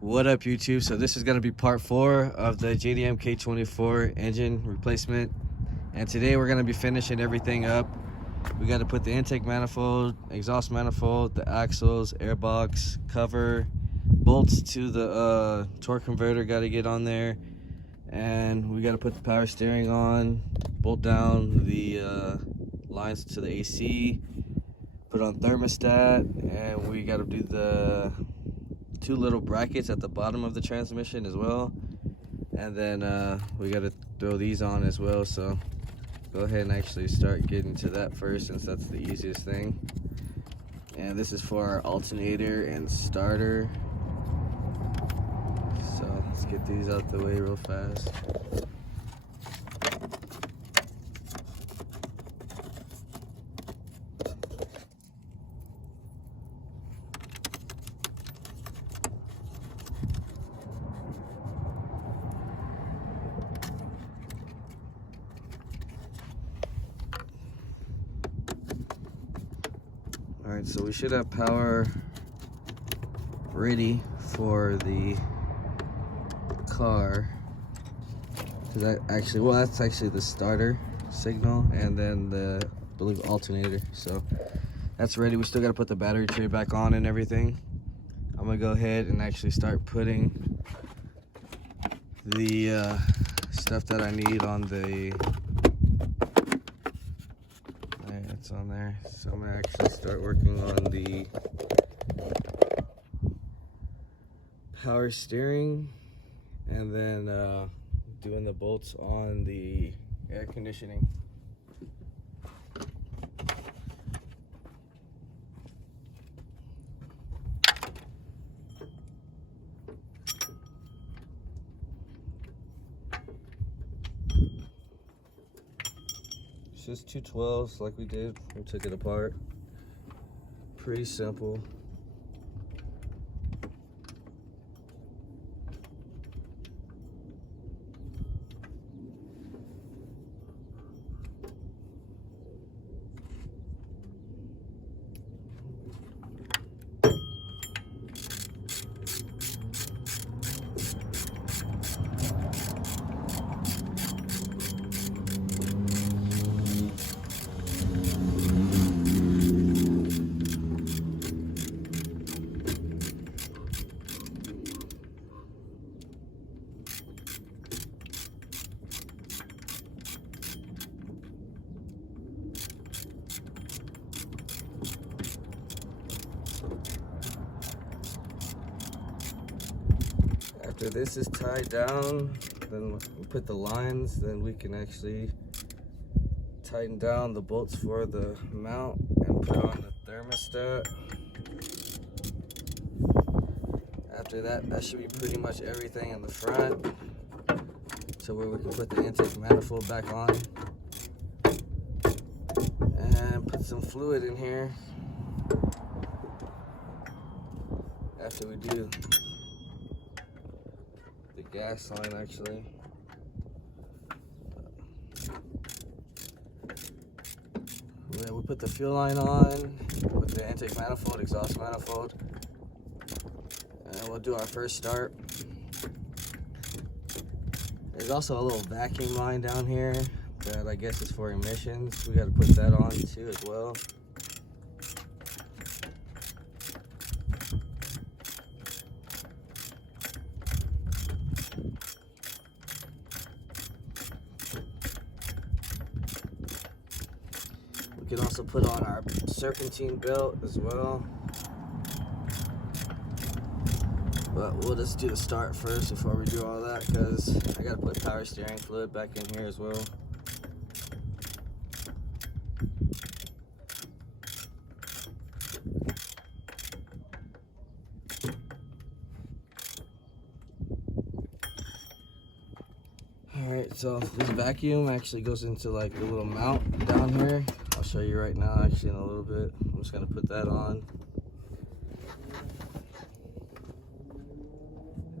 What up, YouTube? So this is going to be part 4 of the Jdm k24 engine replacement, and today we're going to be finishing everything up. We got to put the intake manifold, exhaust manifold, the axles, airbox, cover, bolts to the torque converter got to get on there, and we got to put the power steering on, bolt down the lines to the AC, put on thermostat, and we got to do the 2 little brackets at the bottom of the transmission as well, and then we got to throw these on as well. So go ahead and actually start getting to that first, since that's the easiest thing. And this is for our alternator and starter, so let's get these out the way real fast. Alright, so we should have power ready for the car. That's actually the starter signal, and then the, I believe, alternator. So that's ready. We still got to put the battery tray back on and everything. I'm going to go ahead and actually start putting the stuff that I need on the... It's on there. So I'm gonna actually start working on the power steering, and then doing the bolts on the air conditioning. Just 212s like we did. We took it apart. Pretty simple. After this is tied down, then we'll put the lines, then we can actually tighten down the bolts for the mount and put on the thermostat. After that, that should be pretty much everything in the front, so where we can put the intake manifold back on and put some fluid in here after we do the gas line. Actually, we put the fuel line on with the intake manifold, exhaust manifold, and we'll do our first start. There's also a little vacuum line down here that I guess is for emissions. We got to put that on too as well. We can also put on our serpentine belt as well, but we'll just do the start first before we do all that, because I gotta put power steering fluid back in here as well. Alright, so this vacuum actually goes into like the little mount down here. I'll show you right now actually in a little bit. I'm just gonna put that on.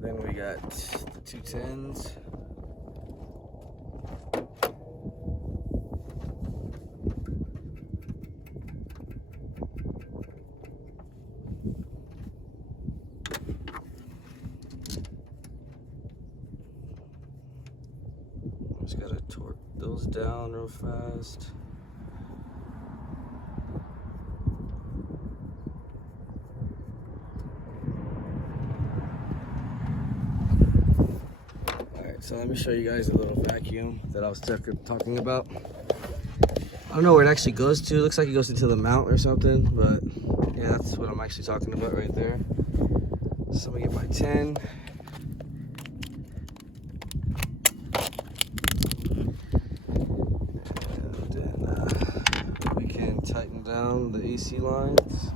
Then we got the 210s. those down real fast. Alright, so let me show you guys a little vacuum that I was talking about. I don't know where it actually goes to. It looks like it goes into the mount or something, but yeah, that's what I'm actually talking about right there. So I'm gonna get my 10. And then we can tighten down the AC lines.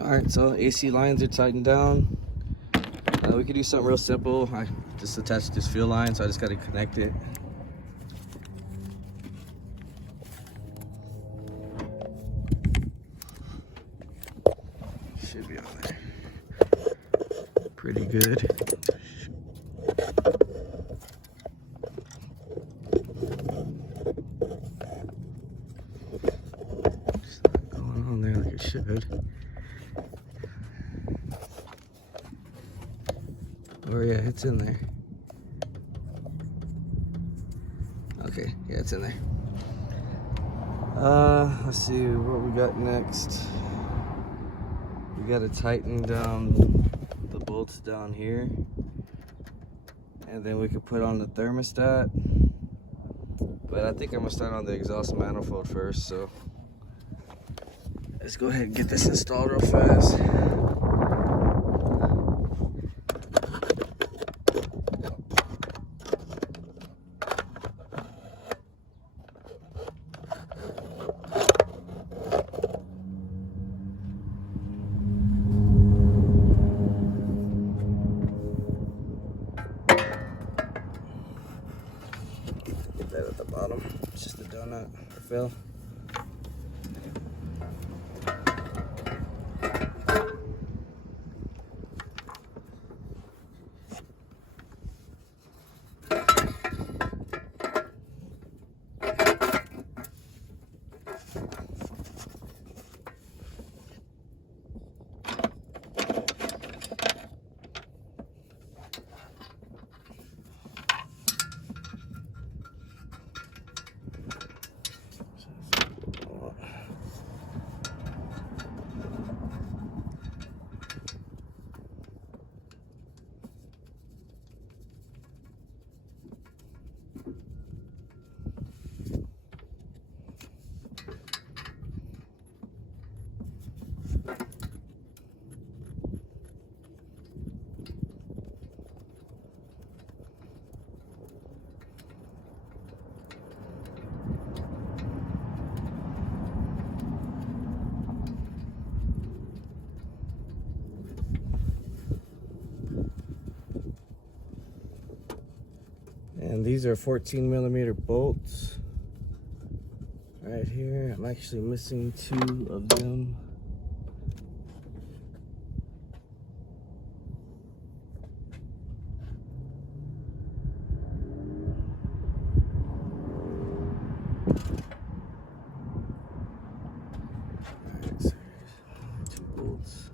Alright, so AC lines are tightened down. We could do something real simple. I just attached this fuel line, so I just got to connect it. Should be on there. Pretty good. It's not going on there like it should. Oh yeah, it's in there. Okay, yeah, it's in there. Let's see what we got next. We gotta tighten down the bolts down here, and then we could put on the thermostat. But I think I'm gonna start on the exhaust manifold first, so let's go ahead and get this installed real fast. That at the bottom, it's just a donut. It fell. And these are 14mm bolts right here. I'm actually missing 2 of them. Alright, so here's 2 bolts.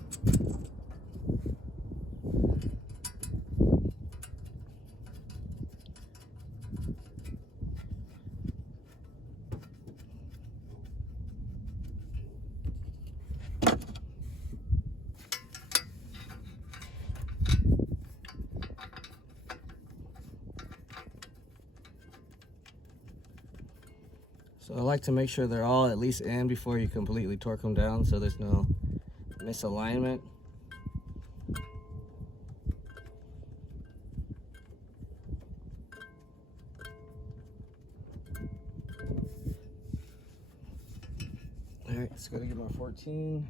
So I like to make sure they're all at least in before you completely torque them down, so there's no misalignment. All right, just gotta get my 14.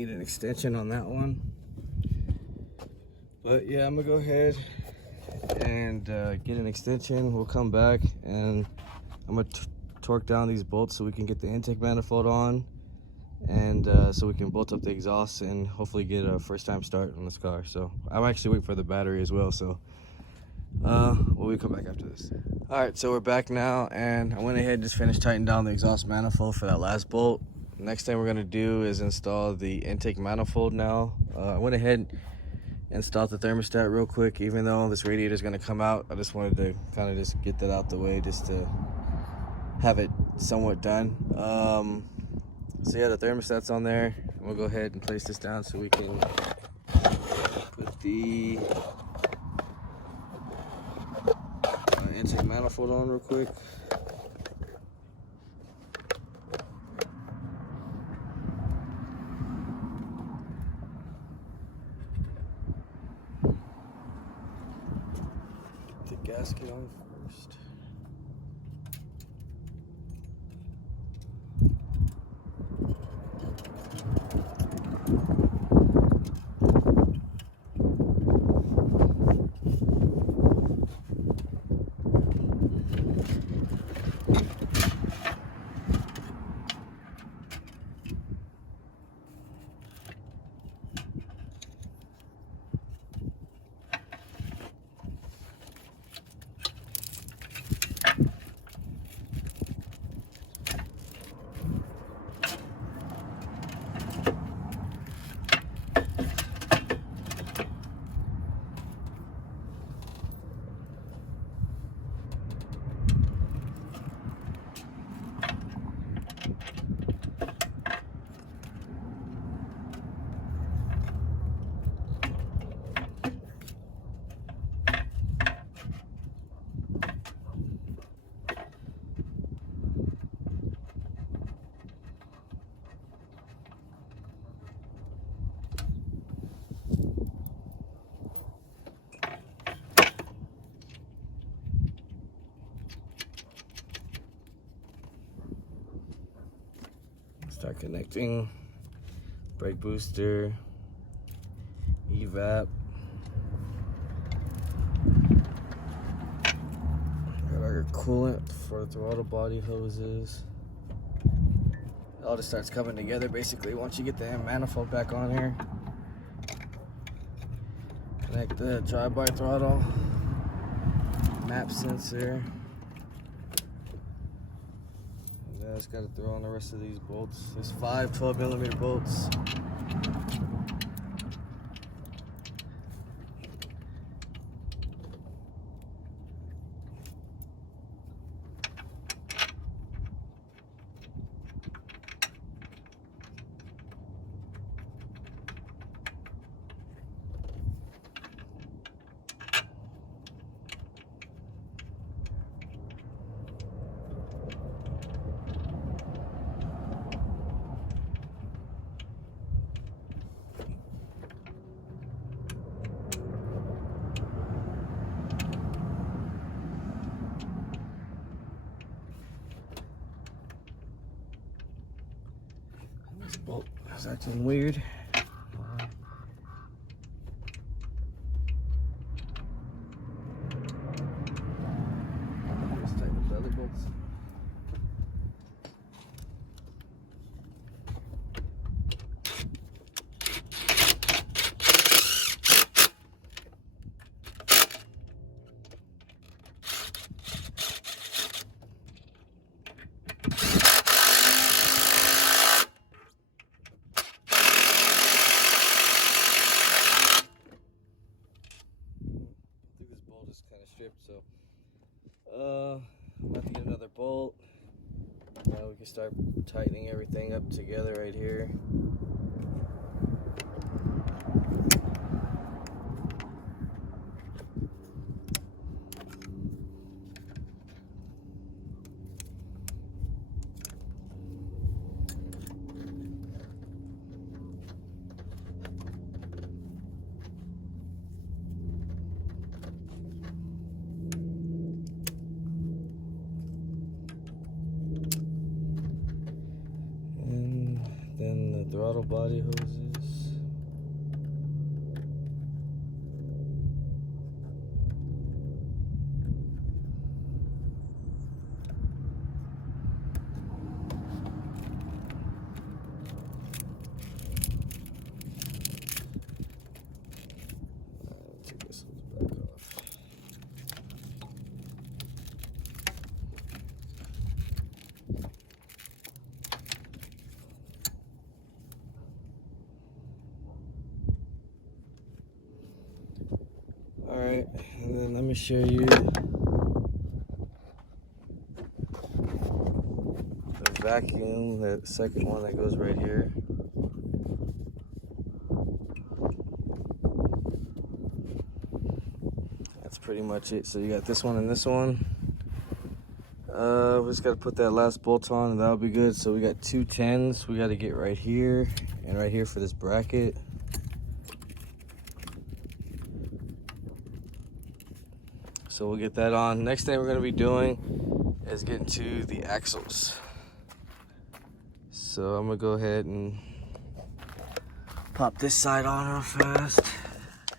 need an extension on that one. But yeah, I'm gonna go ahead and get an extension. We'll come back and I'm gonna torque down these bolts so we can get the intake manifold on, and so we can bolt up the exhaust and hopefully get a first time start on this car. So I'm actually waiting for the battery as well, so we'll come back after this. All right, so we're back now, and I went ahead and just finished tightening down the exhaust manifold for that last bolt. Next thing we're gonna do is install the intake manifold now. I went ahead and installed the thermostat real quick. Even though this radiator is gonna come out, I just wanted to kind of just get that out the way, just to have it somewhat done. So yeah, the thermostat's on there. We'll go ahead and place this down so we can put the intake manifold on real quick. The gasket on first. Start connecting brake booster, evap. Got our coolant for throttle body hoses. It all just starts coming together basically once you get the manifold back on here. Connect the drive-by throttle, map sensor. Just got to throw on the rest of these bolts. There's 5 12mm bolts. This bolt is acting weird. Let's tighten up the other bolts. Kind of stripped, so I'm about to get another bolt. Now we can start tightening everything up together right here. Then the throttle body hoses. Alright, and then let me show you the vacuum, that second one that goes right here. That's pretty much it. So you got this one and this one. We just got to put that last bolt on and that'll be good. So we got 2 10s we got to get right here and right here for this bracket. So we'll get that on. Next thing we're going to be doing is getting to the axles. So I'm going to go ahead and pop this side on real fast.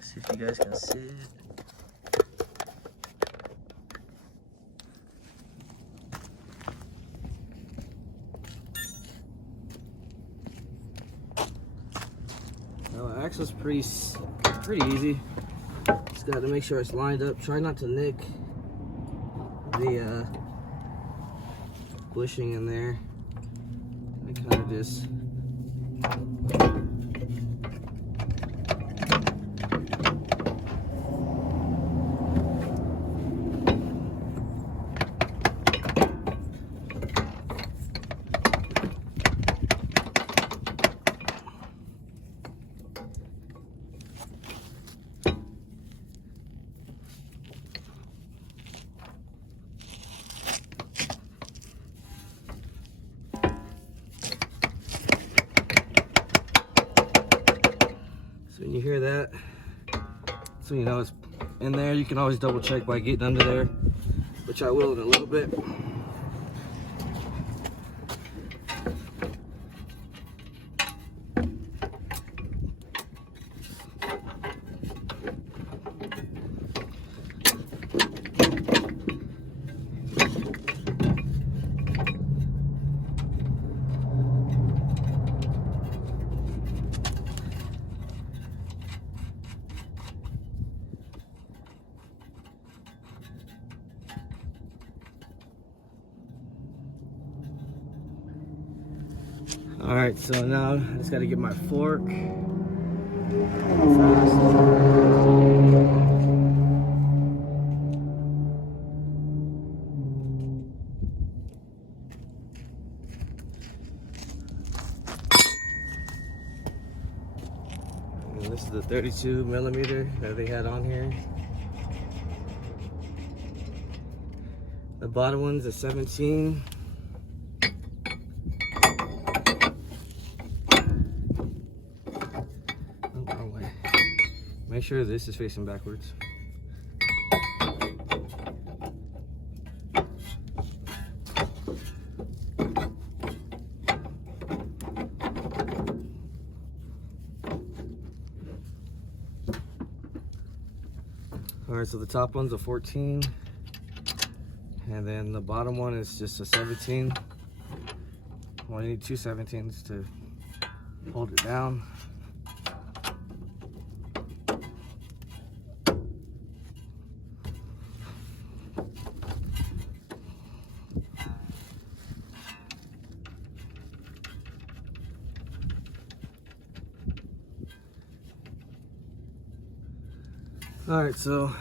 See if you guys can see it. Now the axle's pretty easy. Just got to make sure it's lined up. Try not to nick the bushing in there. I kind of just when you hear that, so you know it's in there. You can always double check by getting under there, which I will in a little bit. All right, so now I just got to get my fork. And this is the 32 millimeter that they had on here. The bottom one's a 17. Make sure this is facing backwards. All right, so the top one's a 14, and then the bottom one is just a 17. Well, you need 2 17s to hold it down. All right, so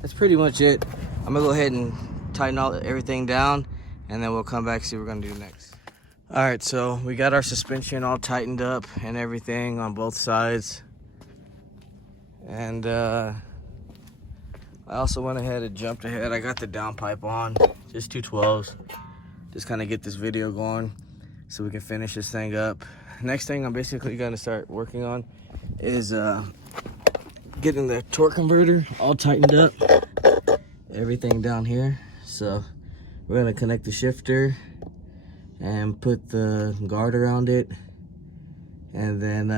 that's pretty much it. I'm gonna go ahead and tighten everything down, and then we'll come back and see what we're gonna do next. All right, so we got our suspension all tightened up and everything on both sides. And I also went ahead and jumped ahead. I got the downpipe on, just 212s. Just kind of get this video going so we can finish this thing up. Next thing I'm basically gonna start working on is getting the torque converter all tightened up, everything down here. So we're gonna connect the shifter and put the guard around it, and then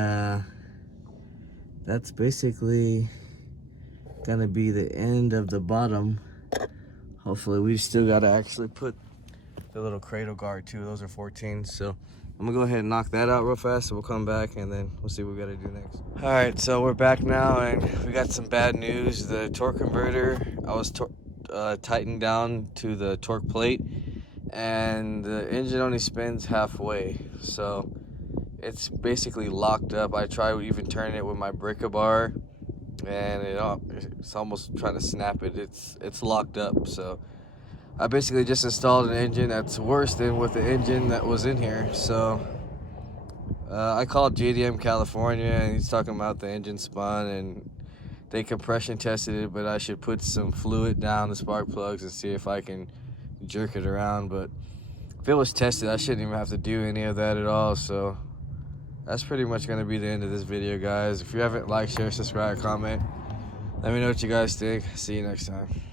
that's basically gonna be the end of the bottom. Hopefully. We still gotta actually put the little cradle guard too. Those are 14s, so I'm gonna go ahead and knock that out real fast, so we'll come back and then we'll see what we gotta do next. All right, so we're back now, and we got some bad news. The torque converter, I was tightened down to the torque plate, and the engine only spins halfway, so it's basically locked up. I tried even turning it with my breaker bar, and it's almost trying to snap it. It's locked up. So I basically just installed an engine that's worse than with the engine that was in here. So I called JDM California, and he's talking about the engine spun, and they compression tested it, but I should put some fluid down the spark plugs and see if I can jerk it around. But if it was tested, I shouldn't even have to do any of that at all. So that's pretty much going to be the end of this video, guys. If you haven't liked, share, subscribe, comment, let me know what you guys think. See you next time.